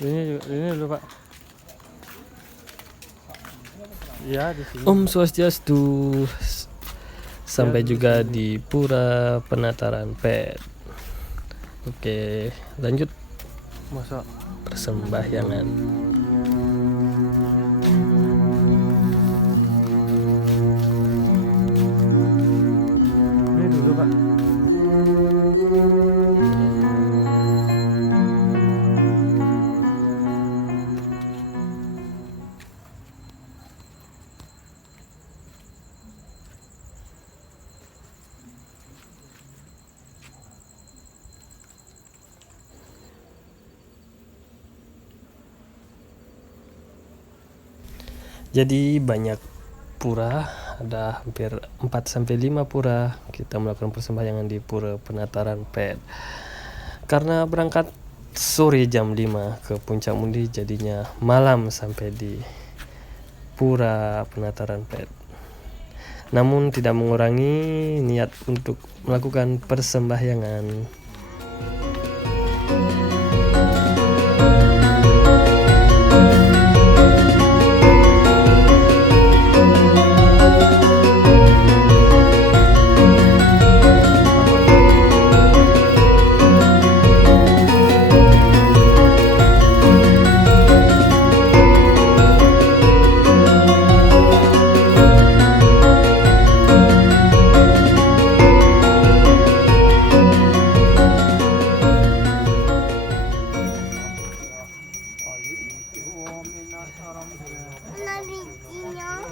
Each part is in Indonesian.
Ini dulu Pak. Ya di sini. Om Swastiastu. Sampai juga di Pura Penataran Pet. Oke, lanjut Masa persembahyangan. ini dulu Pak. Jadi banyak pura, ada hampir 4-5 pura. Kita melakukan persembahyangan di Pura Penataran Pet. Karena berangkat sore jam 5 ke Puncak Mundi, jadinya malam sampai di Pura Penataran Pet. Namun tidak mengurangi niat untuk melakukan persembahyangan.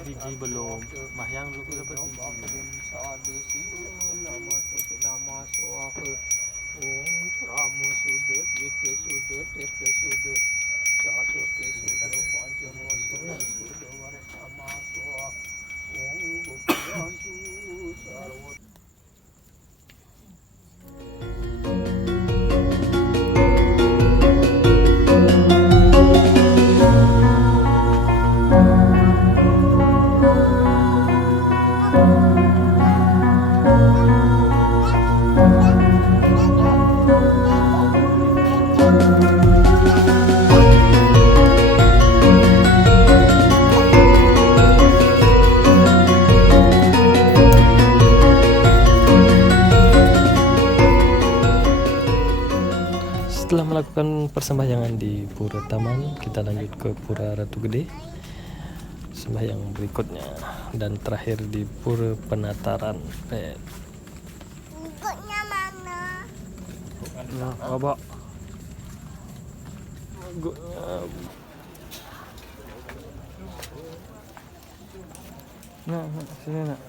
Biji belum, mahyang dulu kita Setelah melakukan persembahyangan di Pura Taman, kita lanjut ke Pura Ratu Gede. Sembahyang berikutnya dan terakhir di Pura Penataran Pet. Ikutnya mana? Nah, Bapak. Nah, sini nak.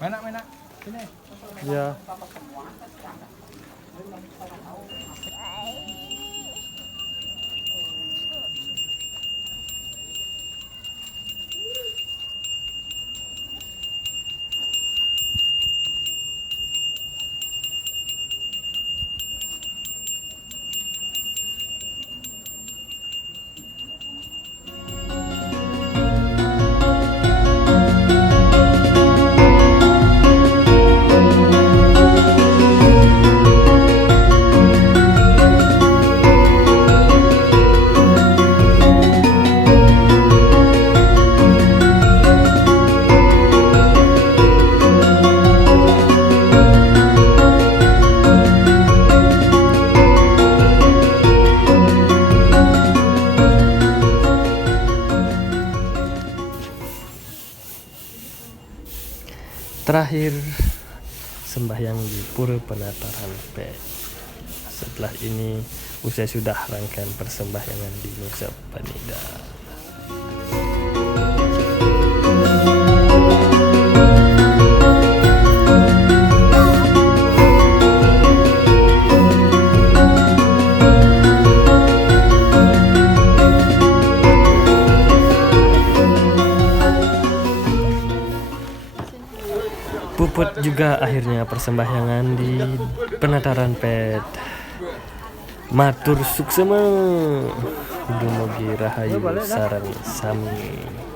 Mana? Sini. Ya. Terakhir sembahyang di Pura Penataran Pet. Setelah ini usai sudah rangkaian persembahyangan di Nusa Penida. Puput juga akhirnya persembahyangan di Penataran Pet. Matur suksema. Dumugi Rahayu Balik dah. sareng sami.